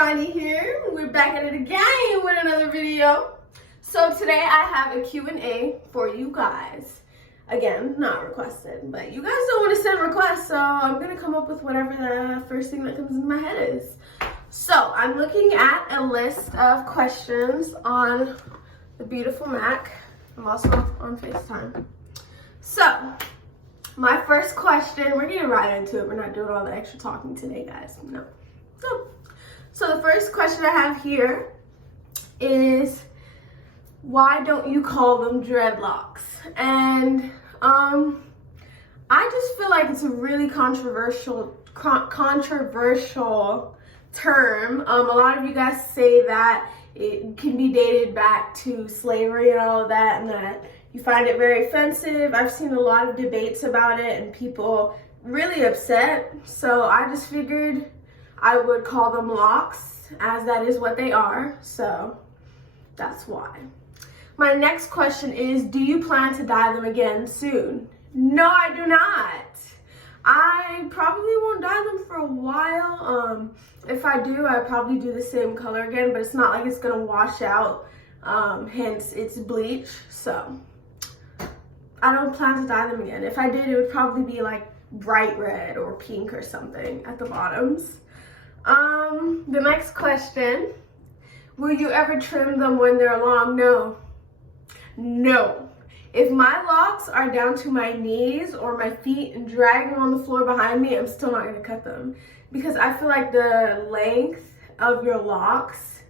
Queenrxnii here. We're back at it again with another video. So today I have a Q&A for you guys. Again, not requested, but you guys don't want to send requests, so I'm going to come up with whatever the first thing that comes into my head is. So I'm looking at a list of questions on the beautiful Mac. I'm also on FaceTime. So my first question, we're getting right into it. We're not doing all the extra talking today, guys. No. So the first question I have here is, why don't you call them dreadlocks? And I just feel like it's a really controversial term. A lot of you guys say that it can be dated back to slavery and all of that, and that you find it very offensive. I've seen a lot of debates about it and people really upset. So I just figured I would call them locks, as that is what they are. So that's why. My next question is, do you plan to dye them again soon? No, I do not. I probably won't dye them for a while. If I do, I probably do the same color again, but it's not like it's gonna wash out, hence it's bleach. So I don't plan to dye them again. If I did, it would probably be like bright red or pink or something at the bottoms. The next question, will you ever trim them when they're long? No. No. If my locks are down to my knees or my feet and dragging on the floor behind me, I'm still not gonna cut them, because I feel like the length of your locks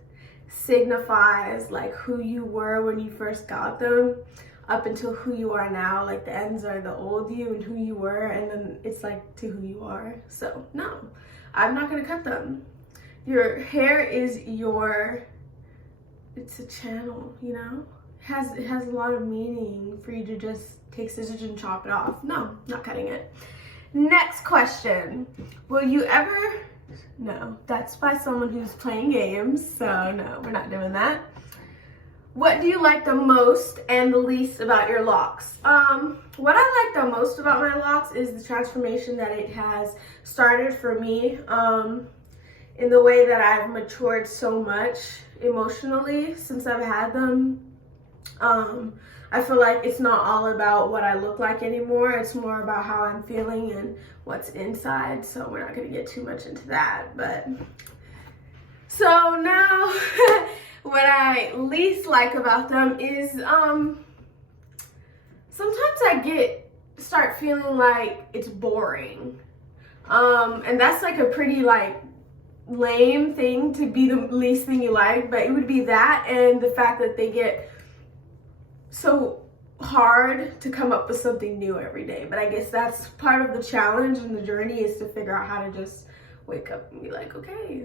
signifies like who you were when you first got them up until who you are now. Like the ends are the old you and who you were, and then it's like to who you are. So no, I'm not gonna cut them. Your hair is it's a channel, you know? It has a lot of meaning for you to just take scissors and chop it off. No, not cutting it. Next question. Will you ever... No, that's by someone who's playing games, so no, we're not doing that. What do you like the most and the least about your locks? What I like the most about my locks is the transformation that it has started for me, in the way that I've matured so much emotionally since I've had them. I feel like it's not all about what I look like anymore. It's more about how I'm feeling and what's inside. So we're not going to get too much into that. But so now what I least like about them is sometimes I start feeling like it's boring. And that's like a pretty like lame thing to be the least thing you like, but it would be that and the fact that they get so hard to come up with something new every day. But I guess that's part of the challenge and the journey, is to figure out how to just wake up and be like, okay,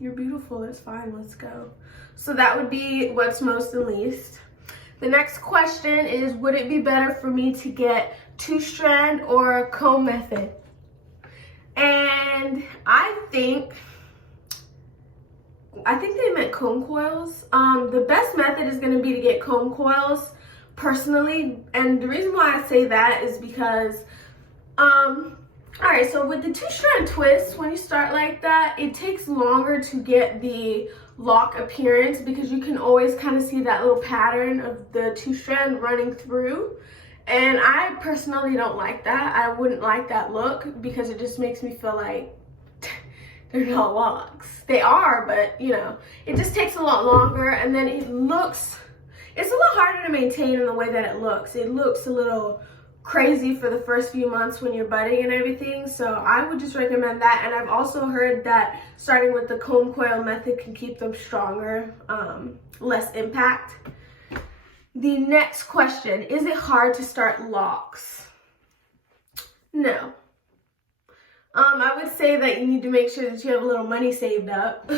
you're beautiful, it's fine, let's go. So that would be what's most and least. The next question is, would it be better for me to get 2-strand or a comb method? And I think they meant comb coils. The best method is going to be to get comb coils, personally. And the reason why I say that is because, all right, so with the 2-strand twist, when you start like that, it takes longer to get the lock appearance, because you can always kind of see that little pattern of the 2-strand running through. And I personally don't like that. I wouldn't like that look, because it just makes me feel like they're not locks. They are, but you know, it just takes a lot longer, and then it's a lot harder to maintain in the way that it looks. It looks a little crazy for the first few months when you're budding and everything. So I would just recommend that. And I've also heard that starting with the comb coil method can keep them stronger, less impact. The next question, is it hard to start locks? No. I would say that you need to make sure that you have a little money saved up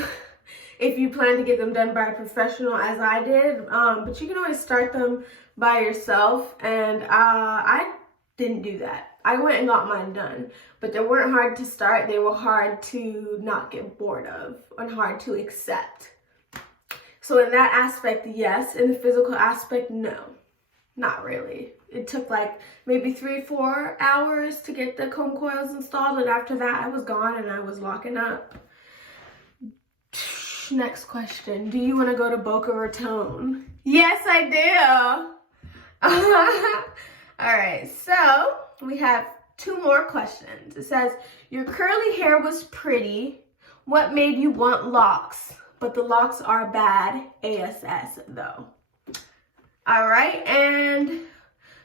if you plan to get them done by a professional, as I did. But you can always start them by yourself, and I didn't do that. I went and got mine done, but they weren't hard to start. They were hard to not get bored of and hard to accept. So in that aspect, yes. In the physical aspect, no, not really. It took like maybe 3-4 hours to get the comb coils installed, and after that I was gone and I was locking up. Next question. Do you want to go to Boca Raton? Yes, I do. All right, so we have 2 more questions. It says, your curly hair was pretty. What made you want locks? But the locks are bad, ASS though. All right, and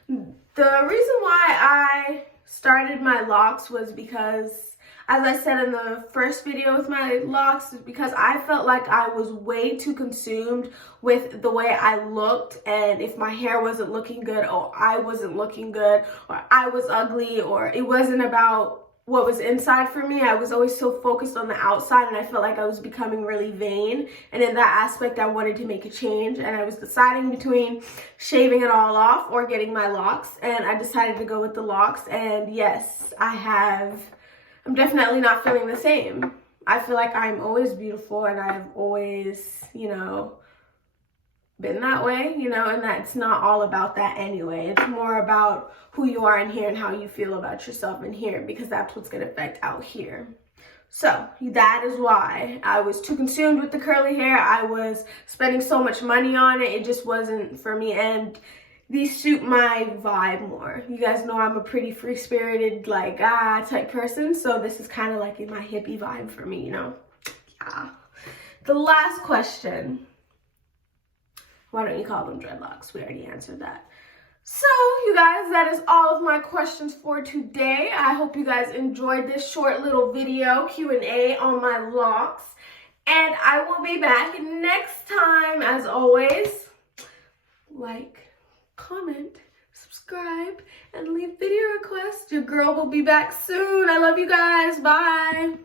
the reason why I started my locks was because, as I said in the first video with my locks, is because I felt like I was way too consumed with the way I looked, and if my hair wasn't looking good, or I wasn't looking good, or I was ugly, or it wasn't about what was inside for me, I was always so focused on the outside, and I felt like I was becoming really vain. And in that aspect, I wanted to make a change, and I was deciding between shaving it all off or getting my locks, and I decided to go with the locks. And yes, I'm definitely not feeling the same. I feel like I'm always beautiful, and I've always, been that way, and that's not all about that anyway. It's more about who you are in here and how you feel about yourself in here, because that's what's going to affect out here. So that is why I was too consumed with the curly hair. I was spending so much money on it. It just wasn't for me, and these suit my vibe more. You guys know I'm a pretty free-spirited, type person, so this is kind of like in my hippie vibe for me, Yeah. The last question. Why don't you call them dreadlocks? We already answered that. So, you guys, that is all of my questions for today. I hope you guys enjoyed this short little video Q&A on my locks. And I will be back next time. As always, like, comment, subscribe, and leave video requests. Your girl will be back soon. I love you guys. Bye.